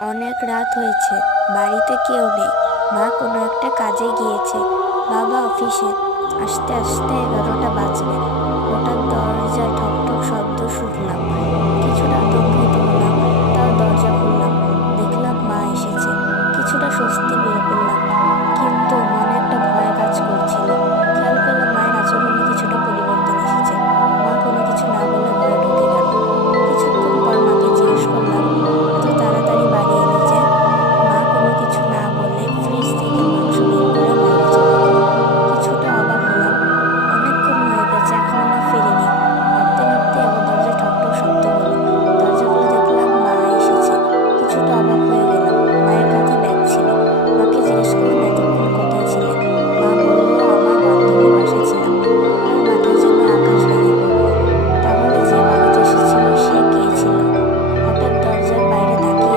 অনেক রাত হয়েছে, বাড়িতে কেউ নেই। মা কোনো একটা কাজে গিয়েছে, বাবা অফিসে। আসতে আসতে 11টা বাজবে। হঠাৎ